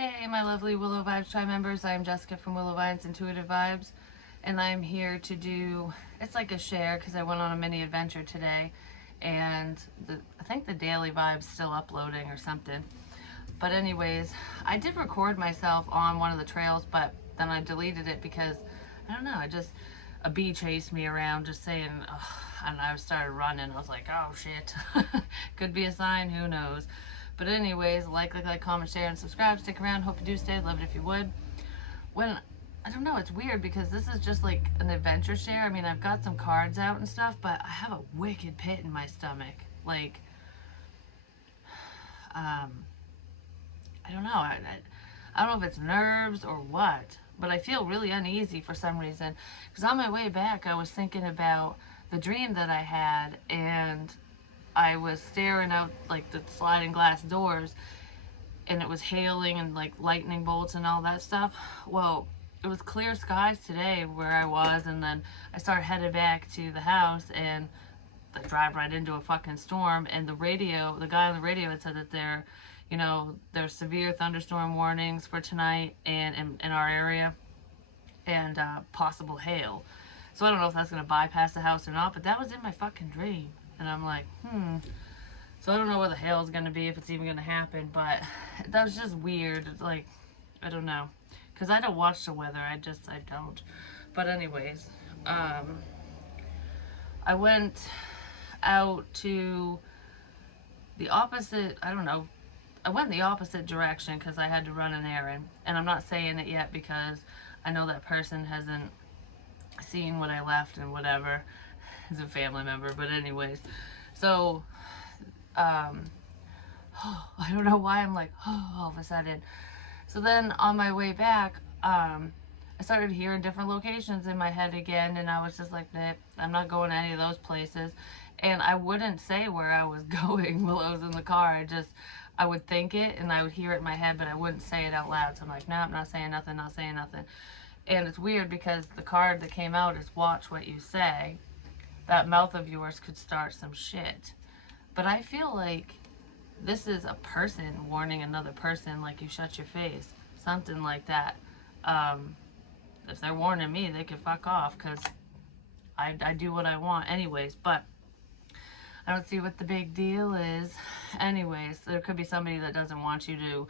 Hey, my lovely Willow Vibes Tribe members. I am Jessica from Willow Vines Intuitive Vibes, and I'm here to do, it's like a share because I went on a mini adventure today, and I think the daily vibe's still uploading or something. But anyways, I did record myself on one of the trails, but then I deleted it because, I don't know, a bee chased me around just saying, ugh, and I started running. I was like, oh shit. Could be a sign, who knows. But anyways, like, comment, share, and subscribe. Stick around. Hope you do stay. Love it if you would. I don't know, it's weird because this is just like an adventure share. I mean, I've got some cards out and stuff, but I have a wicked pit in my stomach. Like, um, I don't know. I don't know if it's nerves or what, but I feel really uneasy for some reason. Because on my way back, I was thinking about the dream that I had, and I was staring out like the sliding glass doors, and it was hailing and like lightning bolts and all that stuff. Well, it was clear skies today where I was, and then I started headed back to the house, and I drive right into a fucking storm. And the guy on the radio had said that there's severe thunderstorm warnings for tonight and in our area, and possible hail. So I don't know if that's gonna bypass the house or not, but that was in my fucking dream, and I'm like, So I don't know where the hail is gonna be, if it's even gonna happen, but that was just weird. It's like, I don't know, because I don't watch the weather. I don't. But anyways, I went out to the opposite. I don't know. I went the opposite direction because I had to run an errand, and I'm not saying it yet because I know that person hasn't seen what I left and whatever. It's a family member, but anyways, so I don't know why I'm like, all of a sudden. So then on my way back, I started hearing different locations in my head again, and I was just like, nah, I'm not going to any of those places. And I wouldn't say where I was going while I was in the car. I would think it and I would hear it in my head, but I wouldn't say it out loud. So I'm like, no, I'm not saying nothing, not saying nothing. And it's weird because the card that came out is watch what you say. That mouth of yours could start some shit. But I feel like this is a person warning another person, like, you shut your face, something like that. If they're warning me, they can fuck off, because I do what I want anyways. But I don't see what the big deal is. Anyways, there could be somebody that doesn't want you to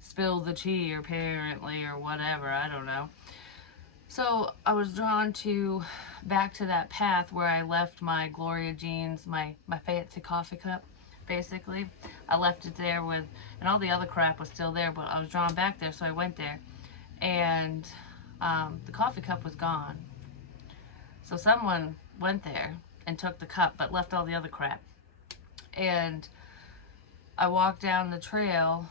spill the tea, apparently, or whatever. I don't know. So I was drawn back to that path where I left my Gloria jeans, my fancy coffee cup, basically. I left it there and all the other crap was still there, but I was drawn back there, so I went there. And the coffee cup was gone. So someone went there and took the cup, but left all the other crap. And I walked down the trail,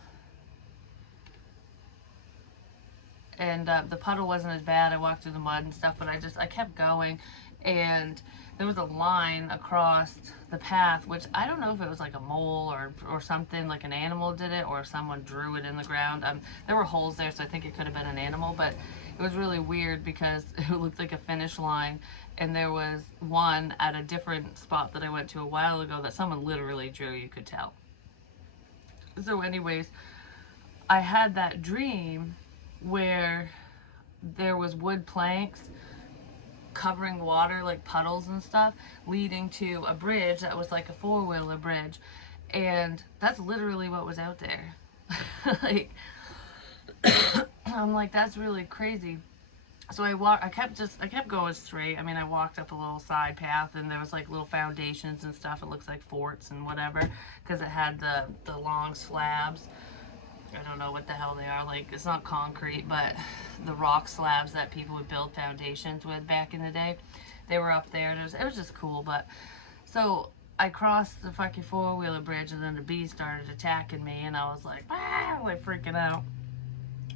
and the puddle wasn't as bad. I walked through the mud and stuff, but I kept going, and there was a line across the path, which I don't know if it was like a mole or something, like an animal did it, or if someone drew it in the ground. There were holes there, so I think it could have been an animal, but it was really weird because it looked like a finish line, and there was one at a different spot that I went to a while ago that someone literally drew, you could tell. So anyways, I had that dream where there was wood planks covering water, like puddles and stuff, leading to a bridge that was like a four-wheeler bridge, and that's literally what was out there. Like, I'm like, that's really crazy. So I kept going straight. I mean, I walked up a little side path, and there was like little foundations and stuff. It looks like forts and whatever, because it had the long slabs. I don't know what the hell they are. Like, it's not concrete, but the rock slabs that people would build foundations with back in the day, they were up there. It was just cool. But so I crossed the fucking four-wheeler bridge, and then the bees started attacking me, and I was like, like freaking out.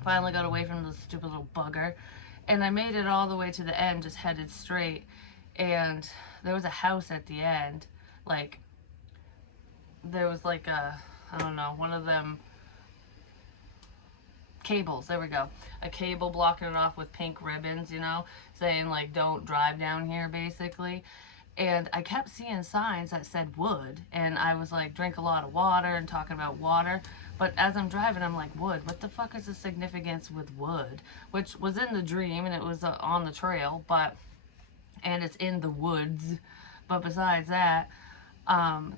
Finally got away from the stupid little bugger, and I made it all the way to the end, just headed straight. And there was a house at the end. Like, there was like I don't know, one of them cables, there we go, a cable blocking it off with pink ribbons, saying like, don't drive down here, basically. And I kept seeing signs that said wood, and I was like, drink a lot of water and talking about water. But as I'm driving, I'm like, wood, what the fuck is the significance with wood? Which was in the dream, and it was on the trail, but, and it's in the woods. But besides that,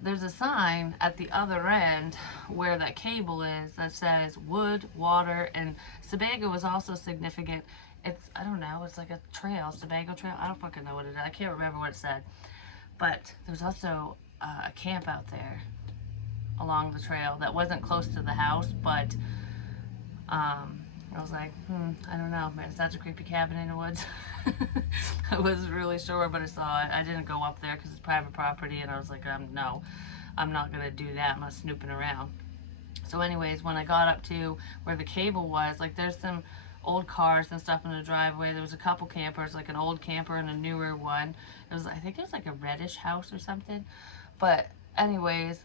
there's a sign at the other end where that cable is that says wood, water, and Sebago was also significant. It's, I don't know, it's like a trail, Sebago Trail. I don't fucking know what it is. I can't remember what it said. But there's also a camp out there along the trail that wasn't close to the house, but I was like, I don't know, man, is that a creepy cabin in the woods? I wasn't really sure, but I saw it. I didn't go up there because it's private property, and I was like, no, I'm not going to do that. I'm not snooping around. So anyways, when I got up to where the cable was, like there's some old cars and stuff in the driveway. There was a couple campers, like an old camper and a newer one. It was, I think it was like a reddish house or something. But anyways,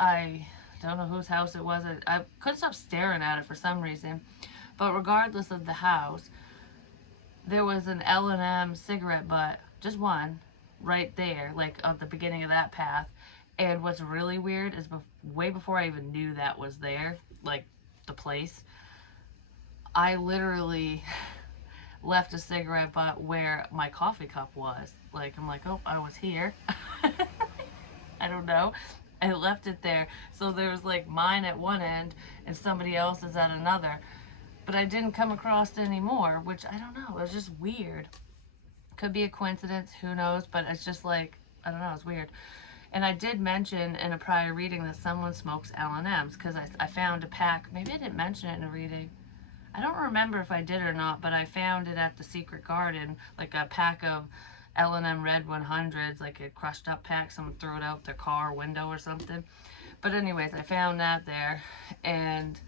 I don't know whose house it was. I couldn't stop staring at it for some reason. But regardless of the house, there was an L&M cigarette butt, just one, right there, like at the beginning of that path. And what's really weird is way before I even knew that was there, like the place, I literally left a cigarette butt where my coffee cup was. Like, I'm like, oh, I was here. I don't know. I left it there. So there was like mine at one end and somebody else's at another. But I didn't come across any more, which I don't know. It was just weird. Could be a coincidence, who knows? But it's just like, I don't know, it's weird. And I did mention in a prior reading that someone smokes L&Ms because I found a pack. Maybe I didn't mention it in a reading. I don't remember if I did or not, but I found it at the Secret Garden, like a pack of L&M Red 100s, like a crushed up pack. Someone threw it out their car window or something. But anyways, I found that there, and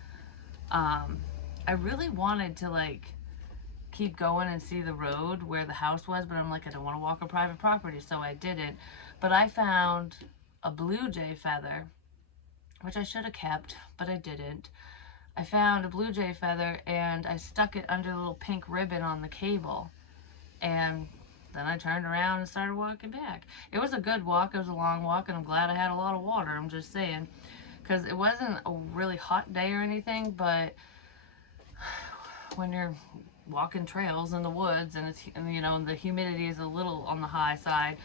I really wanted to like keep going and see the road where the house was, but I'm like, I don't want to walk on private property, so I didn't. But I found a blue jay feather, which I should have kept, but I didn't. I found a blue jay feather and I stuck it under the little pink ribbon on the cable. And then I turned around and started walking back. It was a good walk. It was a long walk, and I'm glad I had a lot of water. I'm just saying. Because it wasn't a really hot day or anything, but when you're walking trails in the woods and it's, you know, the humidity is a little on the high side,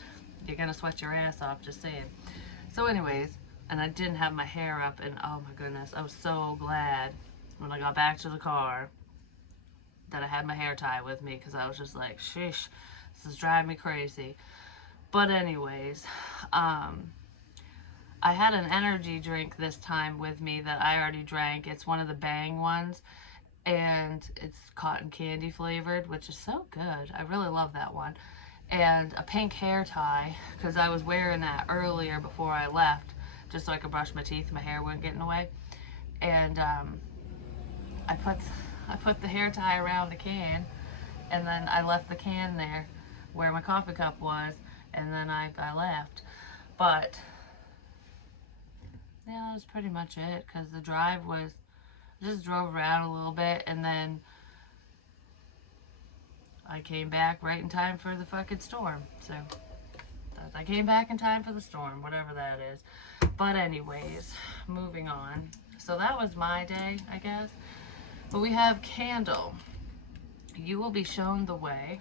you're going to sweat your ass off, just saying. So anyways, and I didn't have my hair up, and oh my goodness, I was so glad when I got back to the car that I had my hair tie with me, because I was just like, sheesh, this is driving me crazy. But anyways, I had an energy drink this time with me that I already drank. It's one of the Bang ones, and it's cotton candy flavored, which is so good. I really love that one. And a pink hair tie, because I was wearing that earlier before I left, just so I could brush my teeth, my hair wouldn't get in the way. And I put the hair tie around the can, and then I left the can there where my coffee cup was, and then I left. But yeah, that was pretty much it, because the drive was, I just drove around a little bit, and then I came back right in time for the fucking storm. So I came back in time for the storm, whatever that is. But anyways, moving on. So that was my day, I guess. But we have candle. You will be shown the way.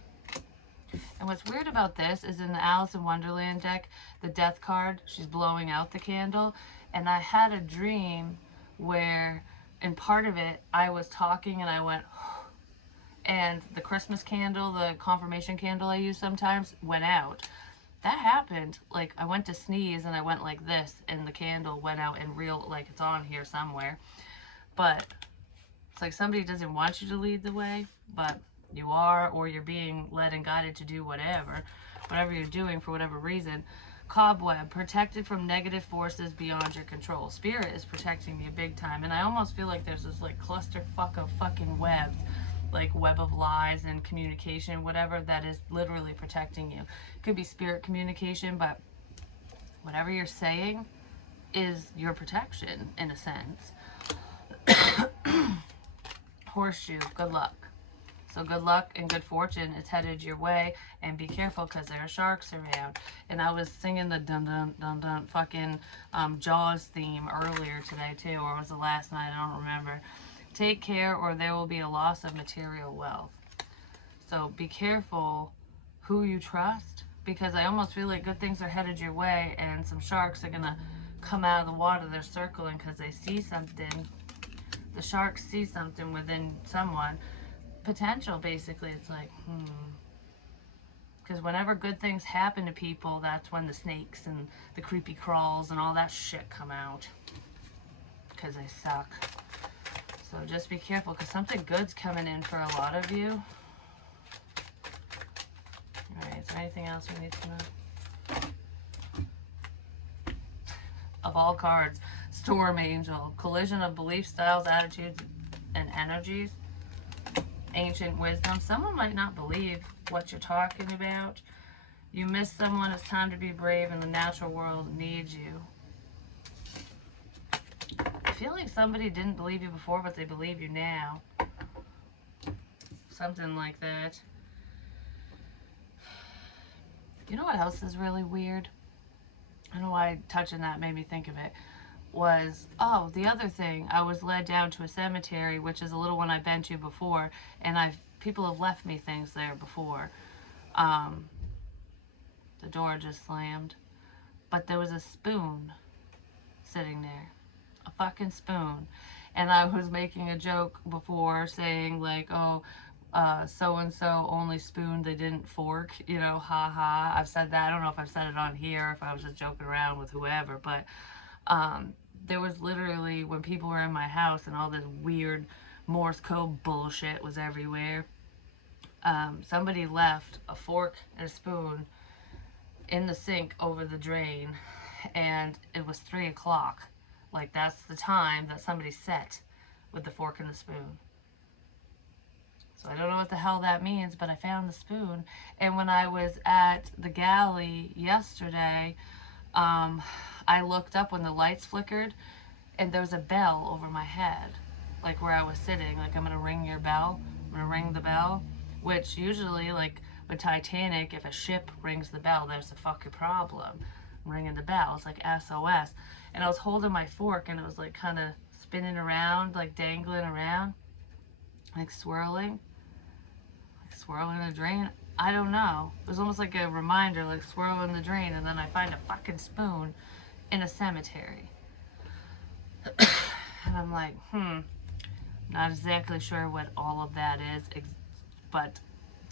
And what's weird about this is in the Alice in Wonderland deck, the death card, she's blowing out the candle. And I had a dream where in part of it, I was talking and I went, and the Christmas candle, the confirmation candle I use sometimes, went out. That happened. Like, I went to sneeze and I went like this, and the candle went out in real, like it's on here somewhere. But it's like somebody doesn't want you to lead the way, but you are, or you're being led and guided to do whatever you're doing for whatever reason. Cobweb, protected from negative forces beyond your control. Spirit is protecting me big time, and I almost feel like there's this like clusterfuck of fucking webs, like web of lies and communication, whatever, that is literally protecting you. It could be spirit communication, but whatever you're saying is your protection in a sense. Horseshoe, good luck. So good luck and good fortune is headed your way, and be careful because there are sharks around. And I was singing the dun dun dun dun fucking Jaws theme earlier today too, or was it last night? I don't remember. Take care or there will be a loss of material wealth. So be careful who you trust, because I almost feel like good things are headed your way and some sharks are gonna come out of the water. They're circling because they see something. The sharks see something within someone. Potential, basically. It's like, because whenever good things happen to people, that's when the snakes and the creepy crawls and all that shit come out, because they suck. So just be careful, because something good's coming in for a lot of you. Alright, is there anything else we need to know? Of all cards, Storm Angel, collision of belief styles, attitudes, and energies. Ancient wisdom. Someone might not believe what you're talking about. You miss someone. It's time to be brave, and the natural world needs you. I feel like somebody didn't believe you before, but they believe you now. Something like that. You know what else is really weird? I don't know why touching that made me think of it. Was, oh, the other thing, I was led down to a cemetery, which is a little one I've been to before, and people have left me things there before. The door just slammed, but there was a spoon sitting there, a fucking spoon, and I was making a joke before saying like, oh, so and so only spooned, they didn't fork, you know, ha ha. I've said that. I don't know if I've said it on here, if I was just joking around with whoever, but there was literally, when people were in my house and all this weird Morse code bullshit was everywhere, somebody left a fork and a spoon in the sink over the drain, and it was 3 o'clock. Like, that's the time that somebody set with the fork and the spoon. So I don't know what the hell that means, but I found the spoon. And when I was at the galley yesterday, I looked up when the lights flickered, and there was a bell over my head, like where I was sitting. Like, I'm gonna ring your bell. I'm gonna ring the bell, which usually, like with Titanic, if a ship rings the bell, there's a fucking problem. I'm ringing the bell. It's like SOS. And I was holding my fork, and it was like kind of spinning around, like dangling around, like swirling the drain. I don't know. It was almost like a reminder, like swirling the drain, and then I find a fucking spoon in a cemetery. And I'm like, not exactly sure what all of that is, but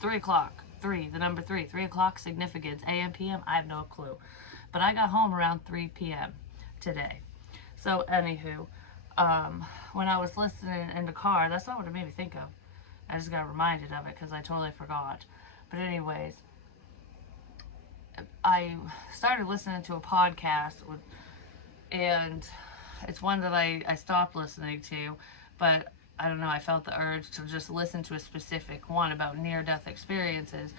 3 o'clock, the number 3 o'clock significance, AM, PM, I have no clue. But I got home around 3 p.m. today. So, anywho, when I was listening in the car, that's not what it made me think of. I just got reminded of it because I totally forgot. But anyways, I started listening to a podcast, and it's one that I stopped listening to, but I don't know, I felt the urge to just listen to a specific one about near-death experiences.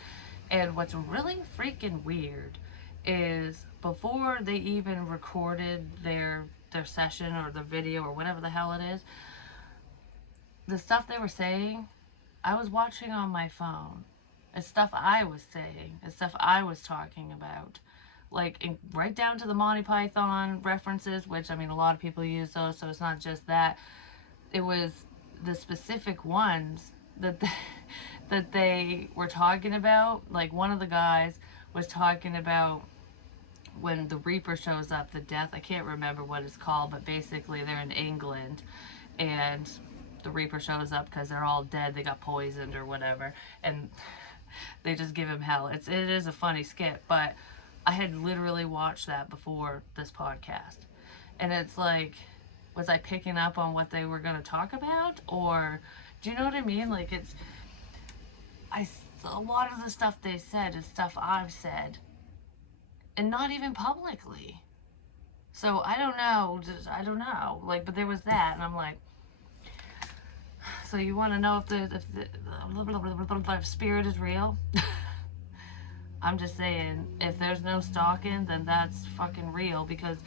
And what's really freaking weird is, before they even recorded their session or the video or whatever the hell it is, the stuff they were saying, I was watching on my phone. It's stuff I was saying. It's stuff I was talking about. Like, right down to the Monty Python references, which, I mean, a lot of people use those, so it's not just that. It was the specific ones that they were talking about. Like, one of the guys was talking about when the Reaper shows up, the death, I can't remember what it's called, but basically they're in England, and the Reaper shows up because they're all dead, they got poisoned or whatever, and they just give him hell. It is a funny skit, but I had literally watched that before this podcast, and it's like, was I picking up on what they were going to talk about, or do you know what I mean? Like, a lot of the stuff they said is stuff I've said, and not even publicly. So I don't know, like, but there was that, and I'm like, so you want to know if the spirit is real? I'm just saying, if there's no stalking, then that's fucking real, because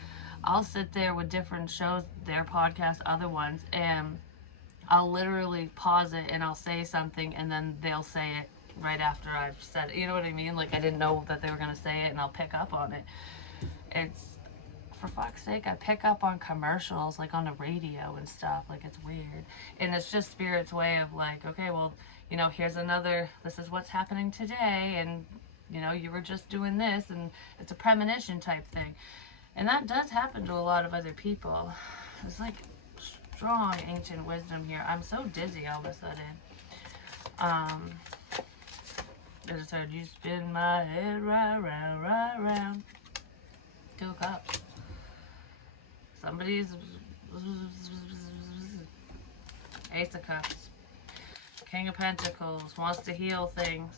I'll sit there with different shows, their podcasts, other ones, and I'll literally pause it and I'll say something and then they'll say it right after I've said it. You know what I mean? Like I didn't know that they were going to say it and I'll pick up on it. It's, for fuck's sake, I pick up on commercials like on the radio and stuff. Like it's weird. And it's just Spirit's way of like, okay, well, you know, here's another, this is what's happening today. And, you know, you were just doing this. And it's a premonition type thing. And that does happen to a lot of other people. It's like strong ancient wisdom here. I'm so dizzy all of a sudden. I just heard you spin my head right round, right round. 2 cups. Somebody's Ace of Cups. King of Pentacles wants to heal things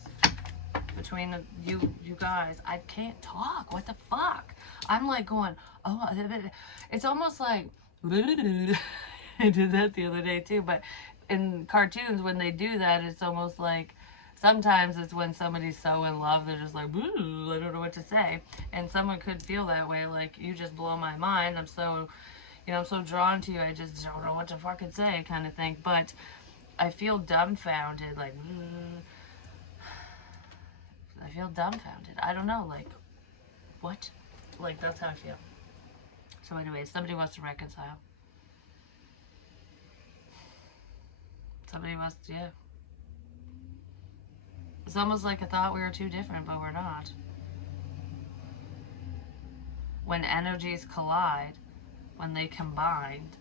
between you guys. I can't talk. What the fuck? I'm like going, oh, it's almost like I did that the other day too. But in cartoons, when they do that, it's almost like sometimes it's when somebody's so in love, they're just like, boo, I don't know what to say. And someone could feel that way, like, you just blow my mind. I'm so, you know, I'm so drawn to you, I just don't know what to fucking say, kind of thing. But I feel dumbfounded, like, I feel dumbfounded. I don't know, like, what? Like, that's how I feel. So anyways, somebody wants to reconcile. Somebody wants to, yeah. It's almost like I thought we were too different, but we're not. When energies collide, when they combined.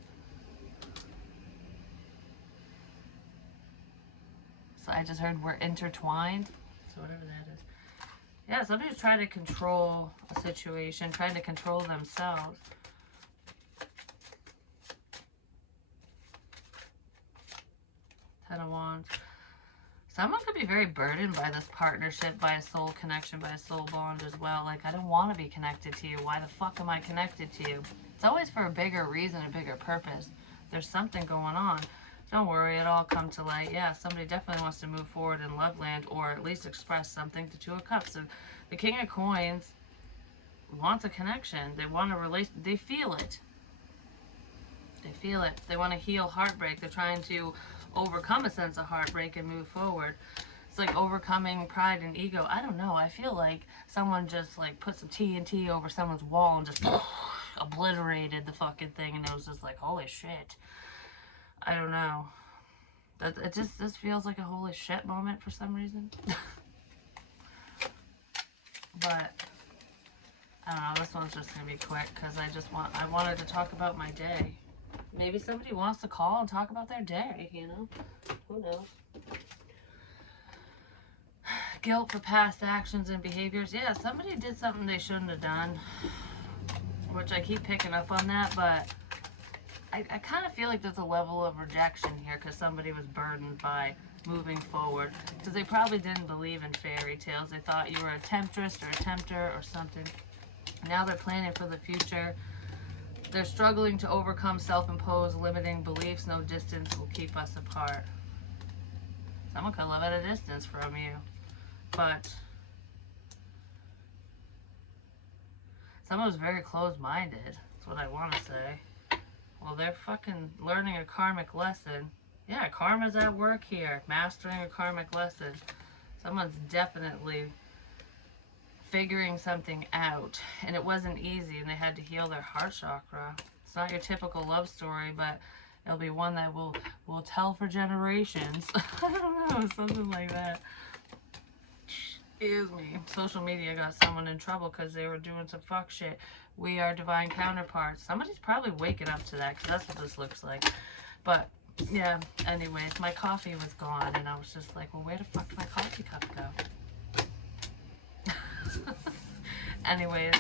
So I just heard we're intertwined. So whatever that is. Yeah, somebody's trying to control a situation, trying to control themselves. Ten of Wands. Someone could be very burdened by this partnership, by a soul connection, by a soul bond as well. Like, I don't want to be connected to you. Why the fuck am I connected to you? It's always for a bigger reason, a bigger purpose. There's something going on. Don't worry, it'll all come to light. Yeah, somebody definitely wants to move forward in love land, or at least express something. The Two of Cups. So the King of Coins wants a connection. They want a relation. They feel it. They feel it. They want to heal heartbreak. They're trying to overcome a sense of heartbreak and move forward. It's like overcoming pride and ego. I don't know. I feel like someone just like put some TNT over someone's wall and just obliterated the fucking thing, and it was just like, holy shit. I don't know. It just, this feels like a holy shit moment for some reason. But I don't know. This one's just gonna be quick because I wanted to talk about my day. Maybe somebody wants to call and talk about their day, you know? Who knows? Guilt for past actions and behaviors. Yeah, somebody did something they shouldn't have done. Which I keep picking up on that, but I kind of feel like there's a level of rejection here because somebody was burdened by moving forward. Because they probably didn't believe in fairy tales. They thought you were a temptress or a tempter or something. Now they're planning for the future. They're struggling to overcome self-imposed limiting beliefs. No distance will keep us apart. Someone could live at a distance from you. But someone was very closed-minded. That's what I want to say. Well, they're fucking learning a karmic lesson. Yeah, karma's at work here. Mastering a karmic lesson. Someone's definitely figuring something out, and it wasn't easy, and they had to heal their heart chakra. It's not your typical love story, but it'll be one that will tell for generations. I don't know, something like that. Excuse me. Social media got someone in trouble because they were doing some fuck shit. We are divine counterparts. Somebody's probably waking up to that because that's what this looks like. But yeah, anyways, my coffee was gone, and I was just like, well, where the fuck did my coffee cup go? Anyways,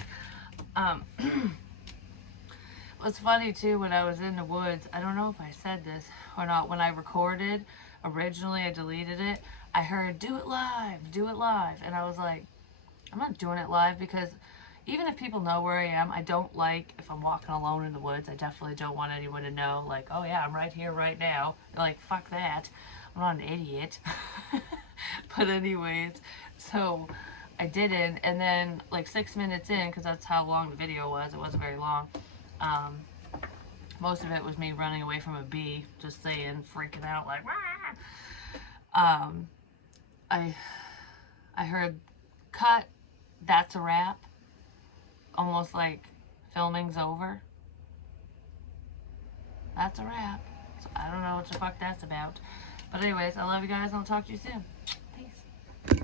what's funny too, when I was in the woods, I don't know if I said this or not, when I recorded, originally I deleted it, I heard, do it live, and I was like, I'm not doing it live because even if people know where I am, I don't like, if I'm walking alone in the woods, I definitely don't want anyone to know, like, oh yeah, I'm right here, right now. Like, fuck that. I'm not an idiot. But anyways, so I didn't, and then like 6 minutes in, because that's how long the video was, it wasn't very long, Most of it was me running away from a bee, just saying, freaking out like, Wah! I I heard cut, that's a wrap, almost like filming's over. That's a wrap. So I don't know what the fuck that's about. But anyways, I love you guys and I'll talk to you soon.